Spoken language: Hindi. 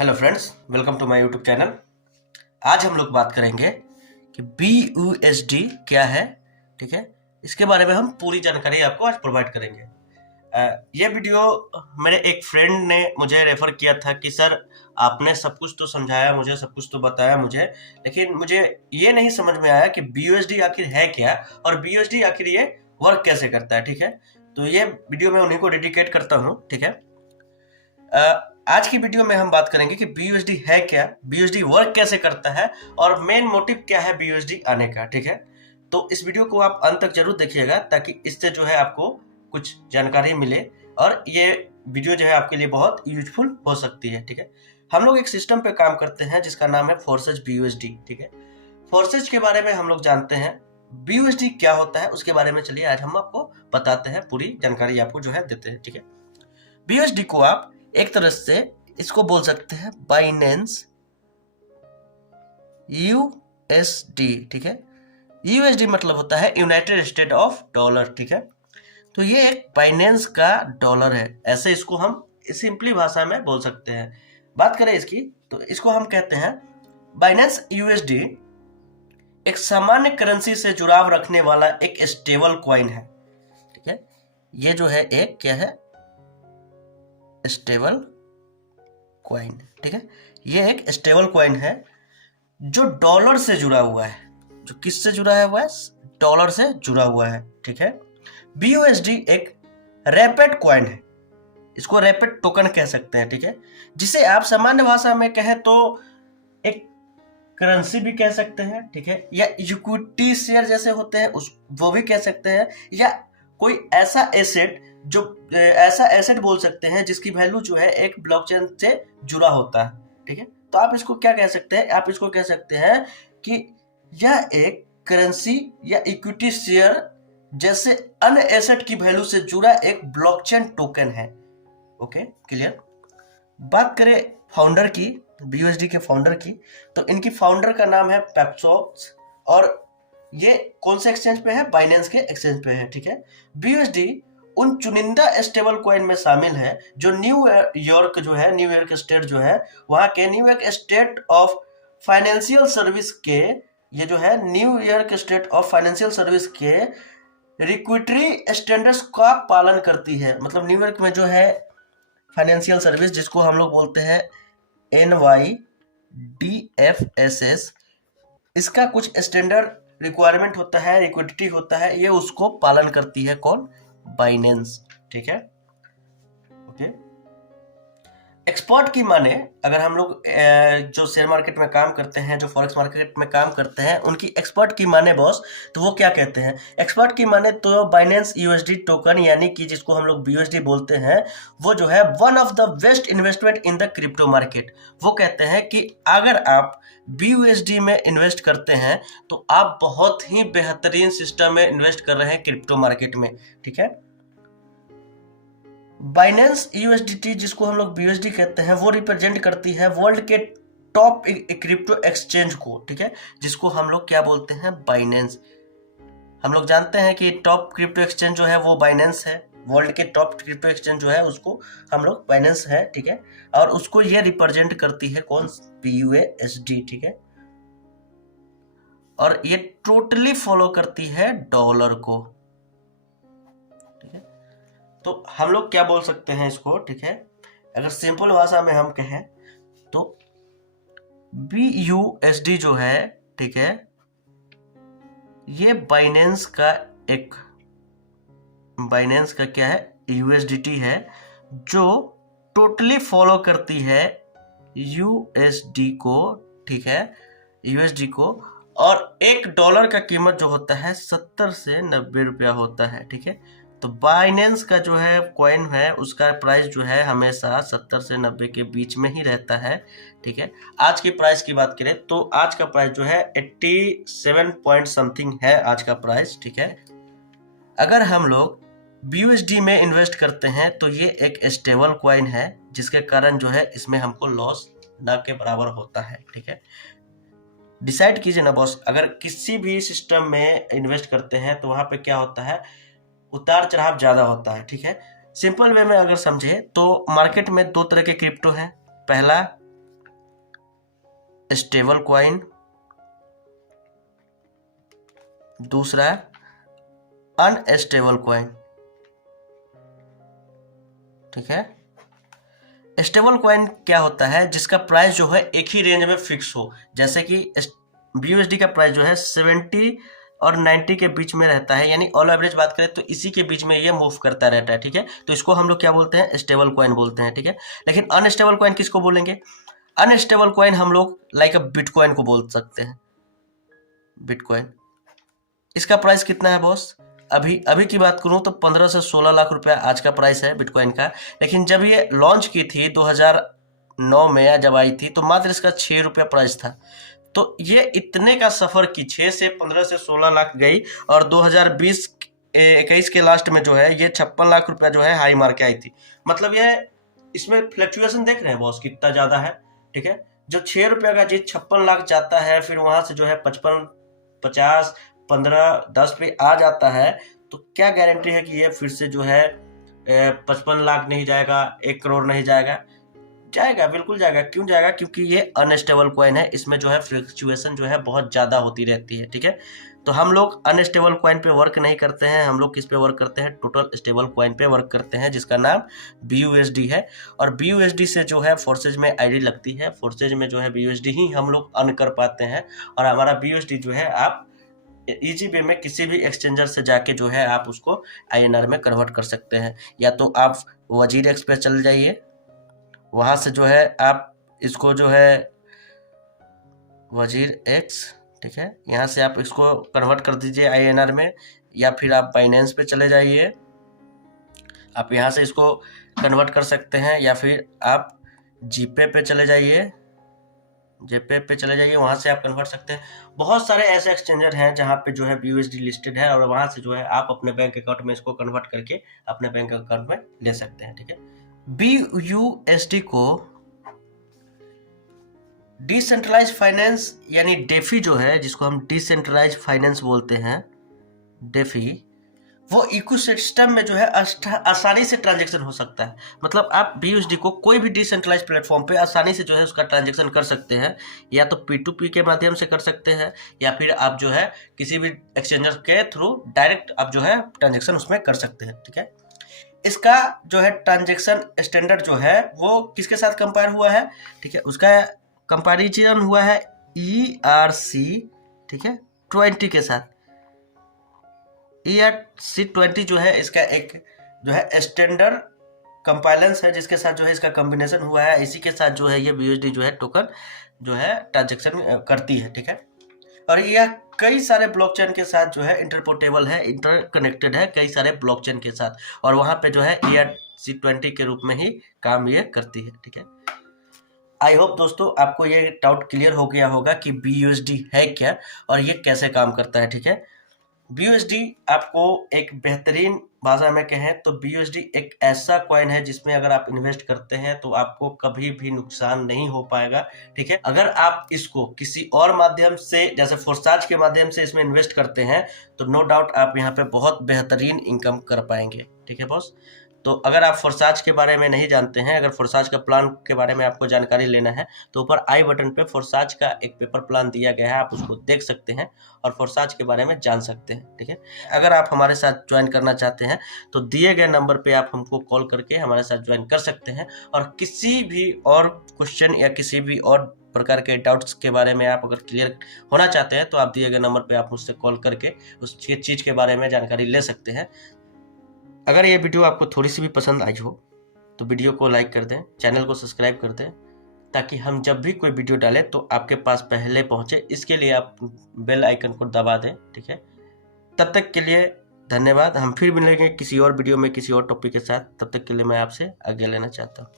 Hello friends, welcome to my YouTube channel. आज हम लोग बात करेंगे कि BUSD क्या है। ठीक है, इसके बारे में हम पूरी जानकारी आपको आज प्रोवाइड करेंगे। ये वीडियो मेरे एक फ्रेंड ने मुझे रेफर किया था कि सर आपने सब कुछ तो समझाया मुझे, सब कुछ तो बताया मुझे, लेकिन मुझे ये नहीं समझ में आया कि BUSD आखिर है क्या और BUSD आखिर ये वर्क कैसे करता है। ठीक है, तो ये वीडियो मैं उन्हीं को डेडिकेट करता हूँ। ठीक है, आज की वीडियो में हम बात करेंगे कि BUSD है क्या, BUSD वर्क कैसे करता है और मेन मोटिव क्या है BUSD आने का। ठीक है, तो इस वीडियो को आप अंत तक जरूर देखिएगा ताकि इससे जो है आपको कुछ जानकारी मिले और ये वीडियो जो है आपके लिए बहुत यूजफुल हो सकती है। ठीक है, हम लोग एक सिस्टम पे काम करते हैं जिसका नाम है फोर्सेज BUSD। ठीक है, फोर्सेज के बारे में हम लोग जानते हैं, BUSD क्या होता है उसके बारे में चलिए आज हम आपको बताते हैं, पूरी जानकारी आपको जो है देते हैं। ठीक है, BUSD को आप एक तरह से इसको बोल सकते हैं बाइनेंस USD। ठीक है, USD मतलब होता है यूनाइटेड स्टेट ऑफ डॉलर। ठीक है, तो ये एक बाइनेंस का डॉलर है, ऐसे इसको हम सिंपली भाषा में बोल सकते हैं। बात करें इसकी तो इसको हम कहते हैं बाइनेंस USD एक सामान्य करेंसी से जुड़ाव रखने वाला एक स्टेबल कॉइन है। ठीक है, ये जो है एक क्या है, स्टेबल कॉइन। ठीक है, ये एक स्टेबल कॉइन है जो डॉलर से जुड़ा हुआ है। जो किससे जुड़ा हुआ है? डॉलर से जुड़ा हुआ है। ठीक है, BUSD एक रैपिड कॉइन है, इसको रैपिड टोकन कह सकते हैं। ठीक है, जिसे आप सामान्य भाषा में कहें तो एक करेंसी भी कह सकते हैं। ठीक है, या इक्विटी शेयर जैसे होते हैं उस वो भी कह सकते हैं, या कोई ऐसा एसेट जो ऐसा एसेट बोल सकते हैं जिसकी वैल्यू जो है एक ब्लॉकचेन से जुड़ा होता है। ठीक है, तो आप इसको क्या कह सकते हैं? आप इसको कह सकते हैं कि यह एक करेंसी या इक्विटी शेयर जैसे अन्य एसेट की वैल्यू से जुड़ा एक ब्लॉकचेन टोकन है। Okay, clear. बात करें फाउंडर की, BUSD के फाउंडर की, तो इनकी फाउंडर का नाम है पैक्सॉक्स और ये कौन से एक्सचेंज पे है? बाइनेंस के एक्सचेंज पे है। ठीक है, BUSD उन चुनिंदा स्टेबल कॉइन में शामिल है जो न्यूयॉर्क जो है, न्यूयॉर्क स्टेट जो है, वहां के New York state of financial service के, ये जो है New York state of financial service के रिक्विटरी स्टैंडर्ड्स का पालन करती है। मतलब न्यूयॉर्क में जो है फाइनेंशियल सर्विस जिसको हम लोग बोलते हैं NYDFSS, इसका कुछ स्टैंडर्ड रिक्वायरमेंट होता है, लिक्विडिटी होता है, ये उसको पालन करती है। कौन? बाइनेंस। ठीक है, ओके। एक्सपर्ट की माने, अगर हम लोग जो शेयर मार्केट में काम करते हैं, जो फॉरेक्स मार्केट में काम करते हैं, उनकी एक्सपर्ट की माने बॉस, तो वो क्या कहते हैं? एक्सपर्ट की माने तो बाइनेंस USD टोकन यानी कि जिसको हम लोग BUSD बोलते हैं, वो जो है one of the best investment in the crypto market. वो कहते हैं कि अगर आप BUSD में इन्वेस्ट करते हैं तो आप बहुत ही बेहतरीन सिस्टम में इन्वेस्ट कर रहे हैं क्रिप्टो मार्केट में। ठीक है, बाइनेंस USDT जिसको हम लोग BUSD कहते हैं, वो रिप्रेजेंट करती है वर्ल्ड के टॉप क्रिप्टो एक्सचेंज को। ठीक है, जिसको हम लोग क्या बोलते हैं? बाइनेंस। हम लोग जानते हैं कि टॉप क्रिप्टो एक्सचेंज जो है वो बाइनेंस है, वर्ल्ड के टॉप क्रिप्टो एक्सचेंज जो है उसको हम लोग बाइनेंस है। ठीक है, और उसको ये रिप्रेजेंट करती है कौन? BUSD। ठीक है, और ये टोटली फॉलो करती है डॉलर को। तो हम लोग क्या बोल सकते हैं इसको? ठीक है, अगर सिंपल भाषा में हम कहें तो BUSD जो है, ठीक है, ये बाइनेंस का क्या है? USDT है जो टोटली फॉलो करती है USD को। ठीक है, USD को, और $1 का कीमत जो होता है 70 से 90 रुपया होता है। ठीक है, तो बाइनेंस का जो है कॉइन है उसका प्राइस जो है हमेशा 70 से 90 के बीच में ही रहता है। ठीक है, आज की प्राइस की बात करें तो आज का प्राइस जो है 87 पॉइंट समथिंग है आज का प्राइस। ठीक है, अगर हम लोग BUSD में इन्वेस्ट करते हैं तो ये एक स्टेबल कॉइन है जिसके कारण जो है इसमें हमको लॉस ना के बराबर होता है। ठीक है, डिसाइड कीजिए ना बॉस, अगर किसी भी सिस्टम में इन्वेस्ट करते हैं तो वहां पे क्या होता है? उतार चढ़ाव ज्यादा होता है। ठीक है, सिंपल वे में अगर समझे तो मार्केट में दो तरह के क्रिप्टो हैं। पहला स्टेबल कॉइन, दूसरा है अनस्टेबल कॉइन। ठीक है, स्टेबल कॉइन क्या होता है? जिसका प्राइस जो है एक ही रेंज में फिक्स हो, जैसे कि BUSD का प्राइस जो है 70 और 90 के बीच में रहता है, यानी ऑल एवरेज बात करें तो इसी के बीच में ये मूव करता रहता है। ठीक है, तो इसको हम लोग क्या बोलते हैं? स्टेबल कॉइन बोलते हैं। ठीक है, लेकिन अनस्टेबल कॉइन किसको बोलेंगे? अनस्टेबल कॉइन हम लोग लाइक बिटकॉइन को बोल सकते हैं। बिटकॉइन, इसका प्राइस कितना है बॉस? अभी की बात करूं तो 15 से 16 लाख रुपया आज का प्राइस है बिटकॉइन का। लेकिन जब ये लॉन्च की थी 2009 में या जब आई थी तो मात्र इसका 6 रुपया प्राइस था। तो ये इतने का सफर की 6 से 15 से 16 लाख गई, और 2020-21 के लास्ट में जो है ये 56 लाख रुपया जो है हाई मार के आई थी। मतलब ये इसमें फ्लक्चुएशन देख रहे हैं बॉस कितना ज्यादा है। ठीक है, जो 6 रुपया का चीज 56 लाख जाता है, फिर वहां से जो है 55, 50, 15, 10 पे आ जाता है, तो क्या गारंटी है कि ये फिर से जो है 55 लाख नहीं जाएगा, 1 करोड़ नहीं जाएगा? जाएगा, बिल्कुल जाएगा। क्यों जाएगा? क्योंकि ये अनस्टेबल कॉइन है, इसमें जो है फ्लक्चुएशन जो है बहुत ज्यादा होती रहती है। ठीक है, तो हम लोग अनस्टेबल कॉइन पे वर्क नहीं करते हैं, हम लोग किस पे वर्क करते हैं? टोटल स्टेबल कॉइन पे वर्क करते हैं, जिसका नाम BUSD है। और BUSD से जो है फोर्सेज में आईडी लगती है, फोर्सेज में जो है BUSD ही हम लोग अर्न कर पाते हैं। और हमारा BUSD जो है आप इजी वे में किसी भी एक्सचेंजर से जाके जो है आप उसको INR में कन्वर्ट कर सकते हैं। या तो आप वजीर एक्स पे चल जाइए, वहां से जो है आप इसको जो है वजीर एक्स, ठीक है, यहाँ से आप इसको कन्वर्ट कर दीजिए INR में। या फिर आप बाइनेंस पे चले जाइए, आप यहाँ से इसको कन्वर्ट कर सकते हैं। या फिर आप जीपे पे चले जाइए, जेपे पे चले जाइए, वहां से आप कन्वर्ट सकते हैं। बहुत सारे ऐसे एक्सचेंजर हैं जहां पे जो है BUSD लिस्टेड है, और वहां से जो है आप अपने बैंक अकाउंट में इसको कन्वर्ट करके अपने बैंक अकाउंट में ले सकते हैं। ठीक है, BUSD को डिसेंट्रलाइज फाइनेंस यानी डेफी जो है, जिसको हम डिसेंट्रलाइज फाइनेंस बोलते हैं, डेफी, वो इकोसिस्टम में जो है आसानी से ट्रांजैक्शन हो सकता है। मतलब आप BUSD को कोई भी डिसेंट्रलाइज प्लेटफॉर्म पे आसानी से जो है उसका ट्रांजैक्शन कर सकते हैं। या तो P2P के माध्यम से कर सकते हैं, या फिर आप जो है किसी भी एक्सचेंजर के थ्रू डायरेक्ट आप जो है ट्रांजैक्शन उसमें कर सकते हैं। ठीक है, इसका जो है ट्रांजैक्शन स्टैंडर्ड जो है वो किसके साथ कंपेयर हुआ है? ठीक है, उसका कंपैरिजन हुआ है ERC, ठीक है, 20 के साथ। ERC-20 जो है इसका एक जो है स्टैंडर्ड कंपाइलेंस है, जिसके साथ जो है इसका कॉम्बिनेशन हुआ है। इसी के साथ जो है ये BUSD जो है टोकन जो है ट्रांजैक्शन करती है। ठीक है, और यह कई सारे ब्लॉकचेन के साथ जो है इंटरपोर्टेबल है, इंटरकनेक्टेड है कई सारे ब्लॉकचेन के साथ, और वहां पे जो है ERC-20 के रूप में ही काम ये करती है। ठीक है, आई होप दोस्तों आपको ये डाउट क्लियर हो गया होगा कि BUSD है क्या और ये कैसे काम करता है। ठीक है, BUSD आपको एक बेहतरीन भाषा में कहें तो BUSD एक ऐसा कॉइन है जिसमें अगर आप इन्वेस्ट करते हैं तो आपको कभी भी नुकसान नहीं हो पाएगा। ठीक है, अगर आप इसको किसी और माध्यम से जैसे फोर्साज के माध्यम से इसमें इन्वेस्ट करते हैं तो नो डाउट आप यहाँ पे बहुत बेहतरीन इनकम कर पाएंगे। ठीक है बॉस, तो अगर आप फोर्साज के बारे में नहीं जानते हैं, अगर फोर्साज का प्लान के बारे में आपको जानकारी लेना है तो ऊपर आई बटन पे फोर्साज का एक पेपर प्लान दिया गया है, आप उसको देख सकते हैं और फोर्साज के बारे में जान सकते हैं। ठीक है, अगर आप हमारे साथ ज्वाइन करना चाहते हैं तो दिए गए नंबर पे आप हमको कॉल करके हमारे साथ ज्वाइन कर सकते हैं। और किसी भी और क्वेश्चन या किसी भी और प्रकार के डाउट्स के बारे में आप अगर क्लियर होना चाहते हैं तो आप दिए गए नंबर पे आप मुझसे कॉल करके उस चीज़ के बारे में जानकारी ले सकते हैं। अगर ये वीडियो आपको थोड़ी सी भी पसंद आई हो तो वीडियो को लाइक कर दें, चैनल को सब्सक्राइब कर दें, ताकि हम जब भी कोई वीडियो डालें तो आपके पास पहले पहुंचे। इसके लिए आप बेल आइकन को दबा दें। ठीक है, तब तक के लिए धन्यवाद। हम फिर मिलेंगे किसी और वीडियो में किसी और टॉपिक के साथ। तब तक के लिए मैं आपसे आज्ञा लेना चाहता हूँ।